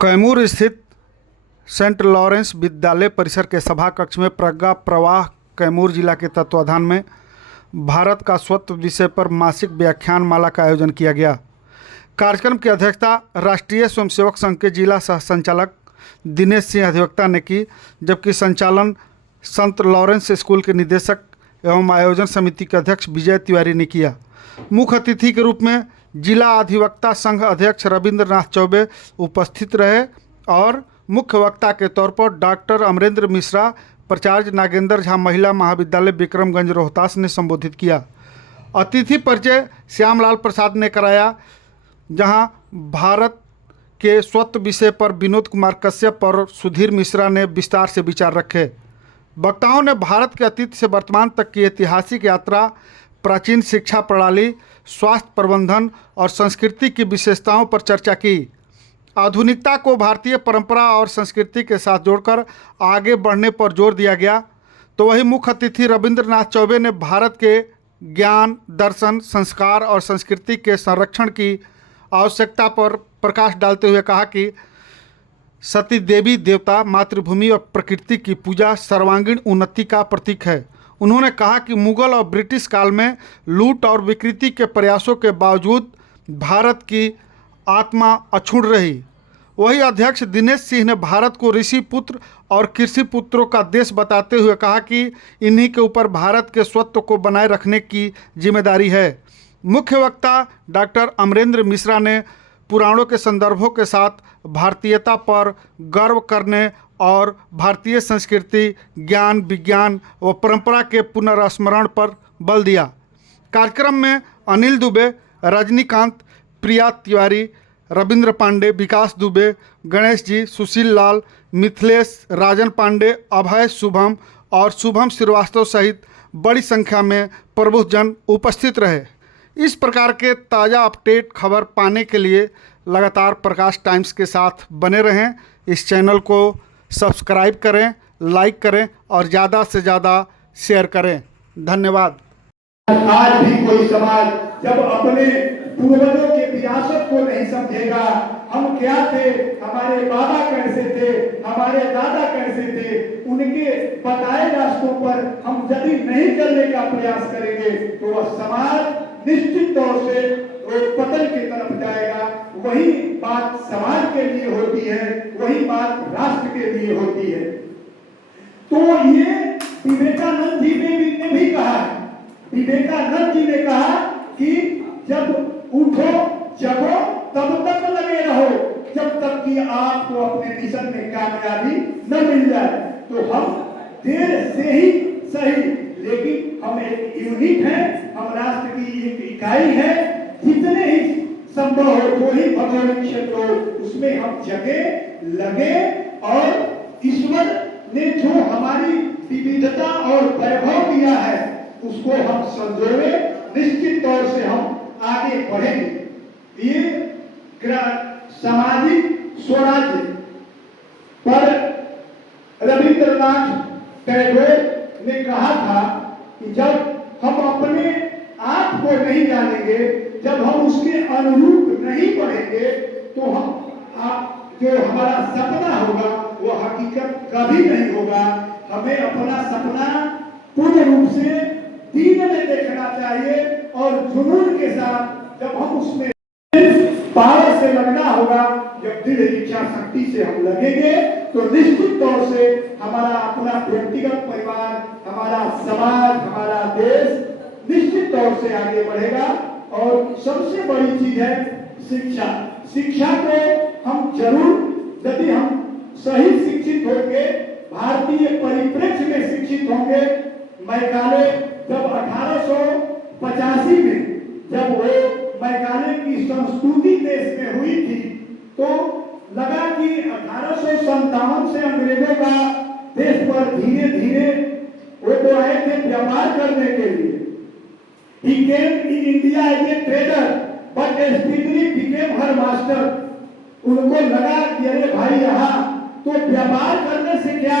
कैमूर स्थित Saint Lawrence विद्यालय परिसर के सभा कक्ष में प्रज्ञा प्रवाह कैमूर जिला के तत्वाधान में भारत का स्वत्व विषय पर मासिक व्याख्यान माला का आयोजन किया गया। कार्यक्रम की अध्यक्षता राष्ट्रीय स्वयंसेवक संघ के जिला सह संचालक दिनेश सिंह अधिवक्ता ने की, जबकि संचालन संत लॉरेंस स्कूल के निदेशक एवं आयोजन समिति के अध्यक्ष विजय तिवारी ने किया। मुख्य अतिथि के रूप में जिला अधिवक्ता संघ अध्यक्ष रविंद्र नाथ चौबे उपस्थित रहे और मुख्य वक्ता के तौर पर डॉक्टर अमरेंद्र मिश्रा, प्राचार्य नागेंद्र झा महिला महाविद्यालय विक्रमगंज रोहतास ने संबोधित किया। अतिथि परिचय श्यामलाल प्रसाद ने कराया, जहां भारत के स्वत्व विषय पर विनोद कुमार कश्यप और सुधीर मिश्रा ने विस्तार से विचार रखे। वक्ताओं ने भारत के अतीत से वर्तमान तक की ऐतिहासिक यात्रा, प्राचीन शिक्षा प्रणाली, स्वास्थ्य प्रबंधन और संस्कृति की विशेषताओं पर चर्चा की। आधुनिकता को भारतीय परंपरा और संस्कृति के साथ जोड़कर आगे बढ़ने पर जोर दिया गया। तो वही मुख्य अतिथि रविंद्र नाथ चौबे ने भारत के ज्ञान, दर्शन, संस्कार और संस्कृति के संरक्षण की आवश्यकता पर प्रकाश डालते हुए कहा कि सती देवी देवता, मातृभूमि और प्रकृति की पूजा सर्वांगीण उन्नति का प्रतीक है। उन्होंने कहा कि मुगल और ब्रिटिश काल में लूट और विकृति के प्रयासों के बावजूद भारत की आत्मा अक्षुण्ण रही। वही अध्यक्ष दिनेश सिंह ने भारत को ऋषि पुत्र और कृषि पुत्रों का देश बताते हुए कहा कि इन्हीं के ऊपर भारत के स्वत्व को बनाए रखने की जिम्मेदारी है। मुख्य वक्ता डॉक्टर अमरेंद्र मिश्रा ने पुराणों के संदर्भों के साथ भारतीयता पर गर्व करने और भारतीय संस्कृति, ज्ञान, विज्ञान व परंपरा के पुनर्स्मरण पर बल दिया। कार्यक्रम में अनिल दुबे, रजनीकांत, प्रिया तिवारी, रविंद्र पांडे, विकास दुबे, गणेश जी, सुशील लाल, मिथिलेश, राजन पांडे, अभय, शुभम और शुभम श्रीवास्तव सहित बड़ी संख्या में प्रबुद्ध जन उपस्थित रहे। इस प्रकार के ताज़ा अपडेट खबर पाने के लिए लगातार प्रकाश टाइम्स के साथ बने रहें। इस चैनल को सब्सक्राइब करें, लाइक करें और ज़्यादा से ज़्यादा शेयर करें। धन्यवाद। आज भी कोई समाज जब अपने पूर्वजों के विरासत को नहीं समझेगा, हम क्या थे, हमारे बाबा कैसे थे, हमारे दादा कैसे थे, उनके बताए रास्तों पर हम यदि नहीं चलने का प्रयास करेंगे तो वह समाज निश्चित तौर से पतन की तरफ जाएगा। वही बात समाज के लिए होती है, वही बात राष्ट्र के लिए होती है। तो ये विवेकानंद जी ने भी कहा है। विवेकानंद जी ने कहा कि जब उठो जगो तब तक लगे रहो, जब तक कि आपको अपने मिशन में कामयाबी न मिल जाए। तो हम देर से ही सही, लेकिन हम एक यूनिट है, हम राष्ट्र की एक इकाई है। जितने ही संभव हो, जो ही भगवान क्षेत्र हो, उसमें हम जगे लगे और ईश्वर ने जो हमारी विविधता और वैभव दिया है उसको हम संजोए। निश्चित तौर से हम आगे बढ़ेंगे। ये सामाजिक स्वराज्य पर रविंद्रनाथ टैगोर ने कहा था कि जब हम अपने आप को नहीं जानेंगे, जब हम उसके अनुरूप नहीं बढ़ेंगे, तो हम जो हमारा सपना होगा वो हकीकत कभी नहीं होगा। हमें अपना सपना पूर्ण रूप से दीन में देखना चाहिए और जुनून के साथ जब हम उसमें पावर से लगना होगा, जब दृढ़ इच्छा शक्ति से हम लगेंगे तो निश्चित तौर से हमारा अपना व्यक्तिगत परिवार, हमारा समाज, हमारा देश निश्चित तौर से आगे बढ़ेगा। और सबसे बड़ी चीज है शिक्षा। शिक्षा को हम जरूर, यदि हम सही शिक्षित होंगे, भारतीय परिप्रेक्ष्य में शिक्षित होंगे। मैकाले जब 1885 में जब वो मैकाले की संस्तुति देश में हुई थी, तो लगा कि 1857 से अंग्रेजों का देश पर धीरे धीरे वो तो आए थे व्यापार करने के लिए। He came in India as a trader, but speedily became her master. उनको लगा कि अरे भाई यहाँ तो व्यापार करने से क्या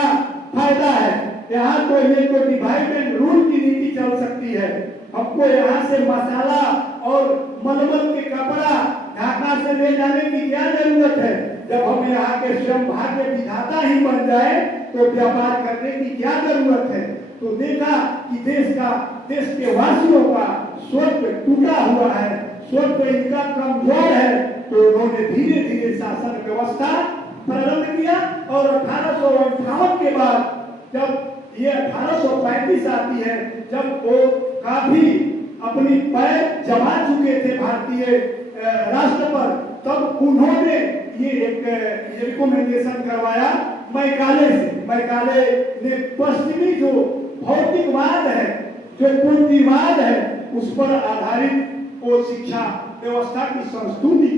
फायदा है, यहाँ तो ये तो डिवाइड एंड रूल की नीति चल सकती है। हमको यहाँ से मसाला और मलमल के कपड़ा ढाका से ले जाने की क्या जरूरत है। जब हम यहाँ के स्वयं भाग्य विधाता ही बन जाए तो व्यापार करने की क्या जरूरत है। तो देखा कि देश के वासियों का स्वत्व टूटा हुआ है, स्वत्व इनका कमजोर है, तो उन्होंने धीरे धीरे शासन व्यवस्था प्रारंभ किया। और 1858 के बाद जब ये 1835 आती है, जब वो काफी अपनी पैर जमा चुके थे भारतीय राष्ट्र पर, तब उन्होंने ये एक रिकमेंडेशन करवाया मैकाले से। मैकाले ने पश्चिमी जो भौतिकवाद है, जो पूंजीवाद है, उस पर आधारित वो शिक्षा व्यवस्था की संस्तुति